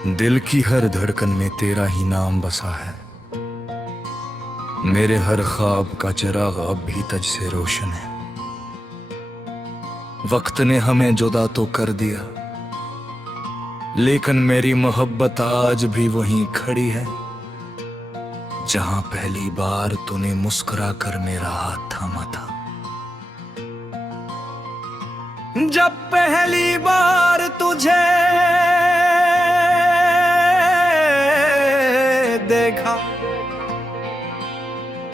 दिल की हर धड़कन में तेरा ही नाम बसा है। मेरे हर ख्वाब का चिराग अब भी तुझ से रोशन है। वक्त ने हमें जुदा तो कर दिया, लेकिन मेरी मोहब्बत आज भी वहीं खड़ी है, जहां पहली बार तूने मुस्कुरा कर मेरा हाथ थामा था। जब पहली बार तुझे देखा,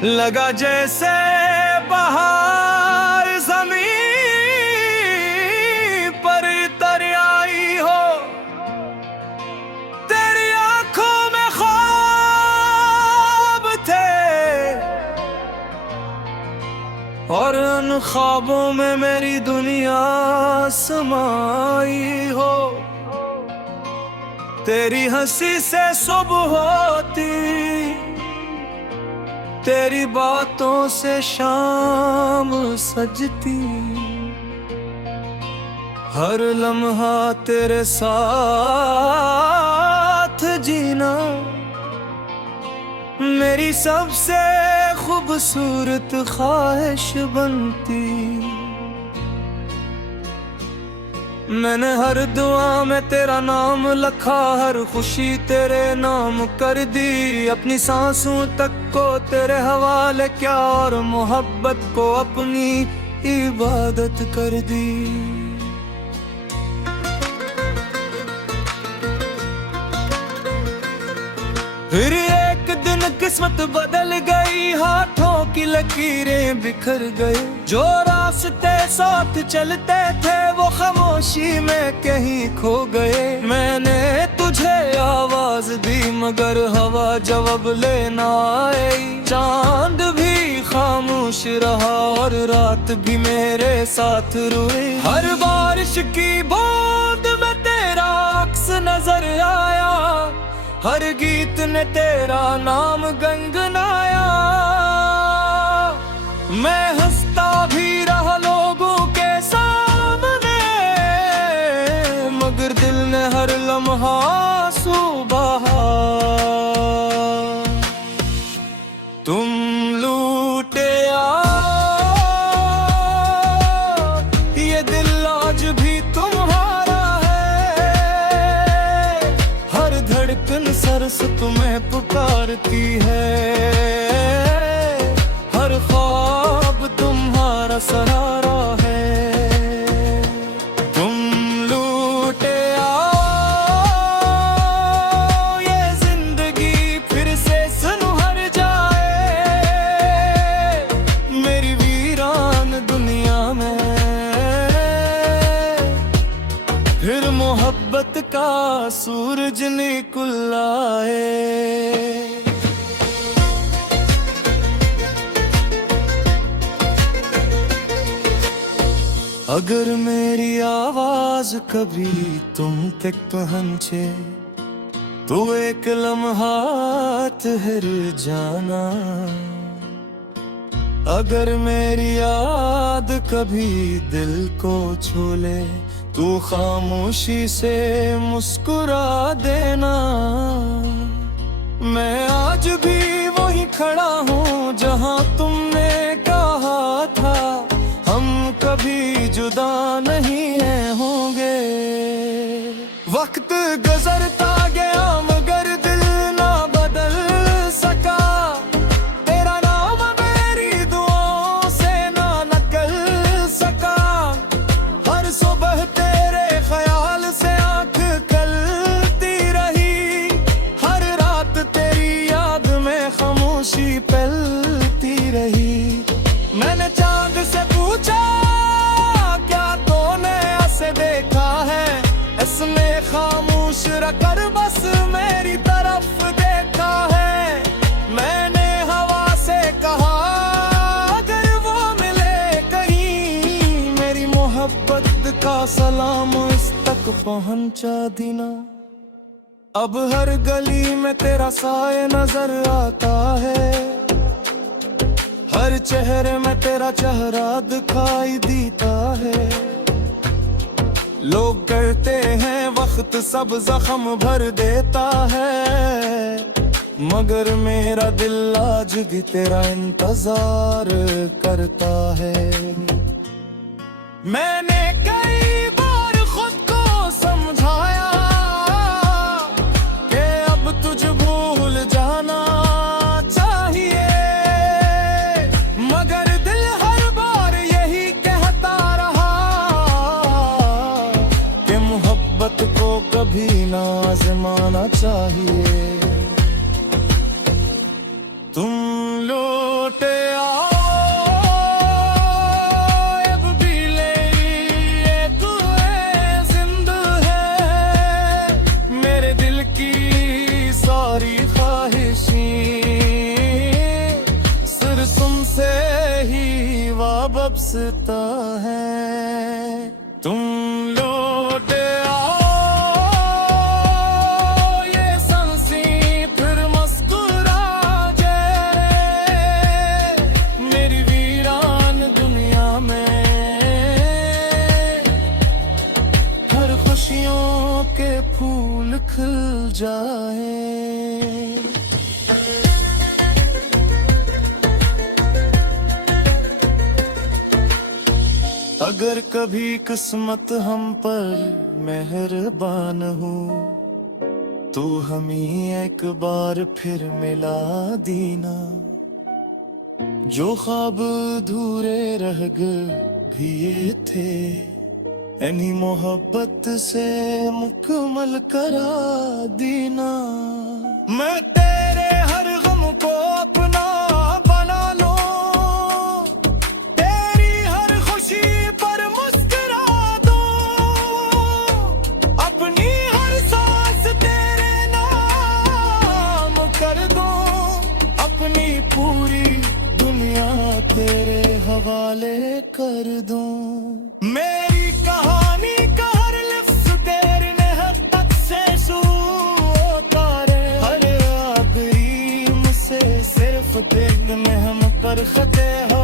लगा जैसे बहार ज़मीन पर तर आई हो। तेरी आंखों में ख्वाब थे और उन ख्वाबों में मेरी दुनिया समाई हो। तेरी हंसी से सुबह होती, तेरी बातों से शाम सजती। हर लम्हा तेरे साथ जीना मेरी सबसे खूबसूरत ख्वाहिश बनती। मैंने हर दुआ में तेरा नाम लिखा, हर खुशी तेरे नाम कर दी। अपनी सांसों तक को तेरे हवाले क्या, और मोहब्बत को अपनी इबादत कर दी। फिर एक दिन किस्मत बदल गई, हाथों की लकीरें बिखर गए। जो रास्ते साथ चलते थे वो खामोशी में कहीं खो गए। मैंने तुझे आवाज दी मगर हवा जवाब लेना आई। चांद भी खामोश रहा और रात भी मेरे साथ रोई। हर बारिश की बूंद में तेरा अक्स नजर आया, हर गीत ने तेरा नाम गनगनाया। मैं हंसता भी रहा लोगों के सामने, मगर दिल ने हर लम्हा आंसू बहा। तुम लूटे ये दिल आज भी तुम्हारा है। हर धड़कन सरस तुम्हें पुकारती है, हर ख्वाब तुम्हारा सहारा है। तुम लूटे आओ ये जिंदगी फिर से सुनहर जाए। मेरी वीरान दुनिया में फिर मोहब्बत का सूरज निकल आए। अगर मेरी आवाज कभी तुम तक पहुंचे तो एक लम्हा ठहर जाना। अगर मेरी याद कभी दिल को छू ले तू खामोशी से मुस्कुरा देना। मैं आज भी वही खड़ा हूँ जहाँ तुमने कहा था, हम कभी जुदा नहीं है होंगे। वक्त गुजरता गया मगर दिल ना बदल सका। तेरा नाम मेरी दुआओं से ना निकल सका। हर सुबह तेरे ख्याल से आंख कलती रही। हर रात तेरी याद में खामोशी पलती रही। मैंने चांद से पूछा क्या तूने ऐसे देखा है। इसने खामोश रखकर बस मेरी तरफ देखा है। मैंने हवा से कहा अगर वो मिले कहीं, मेरी मोहब्बत का सलाम इस तक पहुंचा देना। अब हर गली में तेरा साए नजर आता है, हर चेहरे में तेरा चेहरा दिखाई देता है। लोग कहते हैं वक्त सब जख्म भर देता है, मगर मेरा दिल आज भी तेरा इंतजार करता है। मैंने कई बार खुद को समझाया कि अब तुझे भूल जाना चाहिए, मगर दिल हर बार यही कहता रहा कि मोहब्बत को कभी ना आजमाना चाहिए। तुम लौटे आओ अब भी ले एक जिंद है, मेरे दिल की सारी ख्वाहिशें सिर्फ तुमसे ही वाबस्ता है। तुम लौटे खुशियों के फूल खिल जाए। अगर कभी किस्मत हम पर मेहरबान हो तो हमें एक बार फिर मिला दीना, जो ख्वाब अधूरे रह गए थे इन्हीं मोहब्बत से मुकम्मल करा दीना। मैं तेरे हर गम को अपना बना लूं, तेरी हर खुशी पर मुस्कुरा दूं, अपनी हर सांस तेरे नाम कर दूं, अपनी पूरी दुनिया तेरे हवाले कर दूं। मेरी कहानी का हर लफ्ज़ तेरे नेहत तक से उतारे, हर आखिरी मुझसे सिर्फ देख में हम पर खते हो